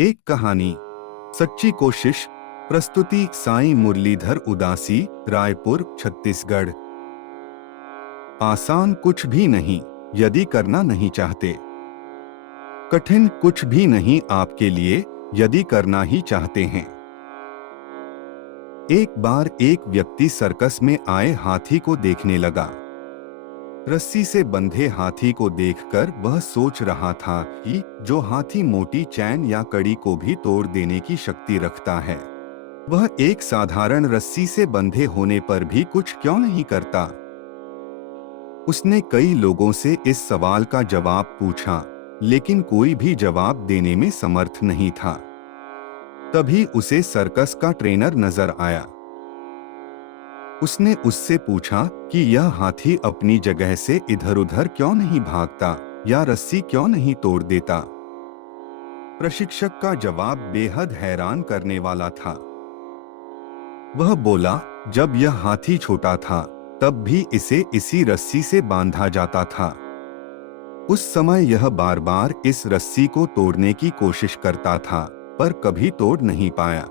एक कहानी, सच्ची कोशिश। प्रस्तुति साईं मुरलीधर उदासी, रायपुर, छत्तीसगढ़। आसान कुछ भी नहीं यदि करना नहीं चाहते। कठिन कुछ भी नहीं आपके लिए यदि करना ही चाहते हैं। एक बार एक व्यक्ति सर्कस में आए हाथी को देखने लगा। रस्सी से बंधे हाथी को देखकर वह सोच रहा था कि जो हाथी मोटी चैन या कड़ी को भी तोड़ देने की शक्ति रखता है, वह एक साधारण रस्सी से बंधे होने पर भी कुछ क्यों नहीं करता। उसने कई लोगों से इस सवाल का जवाब पूछा, लेकिन कोई भी जवाब देने में समर्थ नहीं था। तभी उसे सर्कस का ट्रेनर नजर आया। उसने उससे पूछा कि यह हाथी अपनी जगह से इधर-उधर क्यों नहीं भागता या रस्सी क्यों नहीं तोड़ देता। प्रशिक्षक का जवाब बेहद हैरान करने वाला था। वह बोला, जब यह हाथी छोटा था तब भी इसे इसी रस्सी से बांधा जाता था। उस समय यह बार बार इस रस्सी को तोड़ने की कोशिश करता था, पर कभी तोड़ नहीं पाया।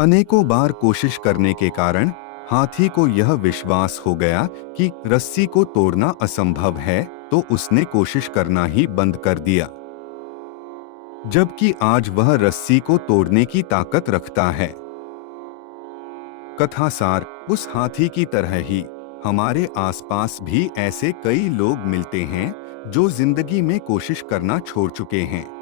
अनेकों बार कोशिश करने के कारण हाथी को यह विश्वास हो गया कि रस्सी को तोड़ना असंभव है, तो उसने कोशिश करना ही बंद कर दिया। जबकि आज वह रस्सी को तोड़ने की ताकत रखता है। कथासार, उस हाथी की तरह ही हमारे आसपास भी ऐसे कई लोग मिलते हैं जो जिंदगी में कोशिश करना छोड़ चुके हैं।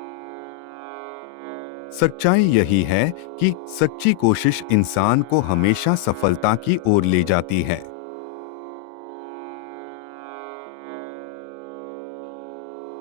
सच्चाई यही है कि सच्ची कोशिश इंसान को हमेशा सफलता की ओर ले जाती है।